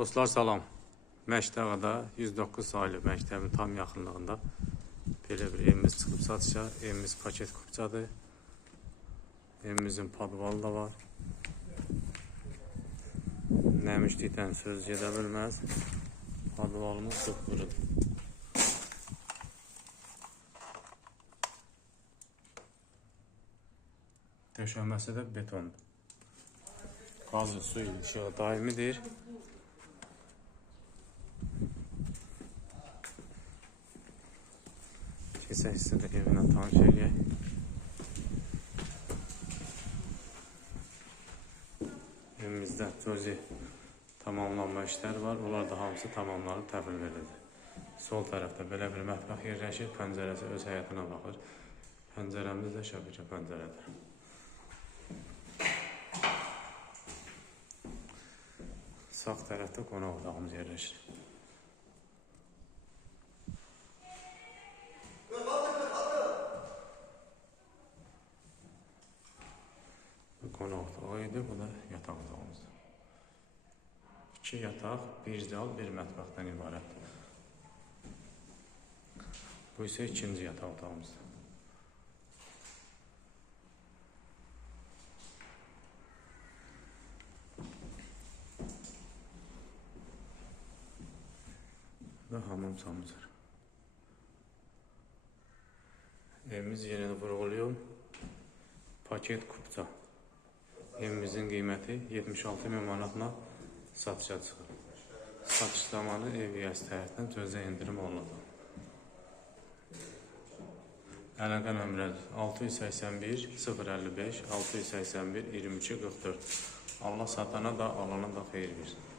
Dostlar salam. Məşdağada 109 saylı məktəbin tam yaxınlığında belə bir evimiz çıxıb satışa. Evimiz paket kupçadır. Evimizin padvalı da var. Nəmişlikdən söz gedə bilməz. Padvalımız qıpqırıdır. Döşəməsi də betondur. Qazı, su, işığı daimidir. Keçək sizə də evinə tanış eləyək. Evimizdə cüzi tamamlanma işləri var. Onlar da hamısı tamamlanıb təhvil verilir. Sol tərəfdə belə bir mətbəx yerləşir. Pəncərəsi öz həyətinə baxır. Pəncərəmiz də şəbəkə pəncərədir. Sağ tərəfdə qonaq otağımız yerləşir. Qonaq otağı idi, bu da yataq otağımızdır. 2 yataq, 1 zal, 1 mətbəxdən ibarətdir. Bu isə ikinci yataq otağımızdır. Bu da hamam samıdır. Evimiz yeni vurğuluyum. Paket kupça. Evimizin qiyməti 76.000 manatla satışa çıxır. Satış zamanı ev yiyəsi tərəfindən cüzi indirim olunur. Əlaqə nömrədir 681 055 681 22 44. Allah satana da alana da xeyir versin.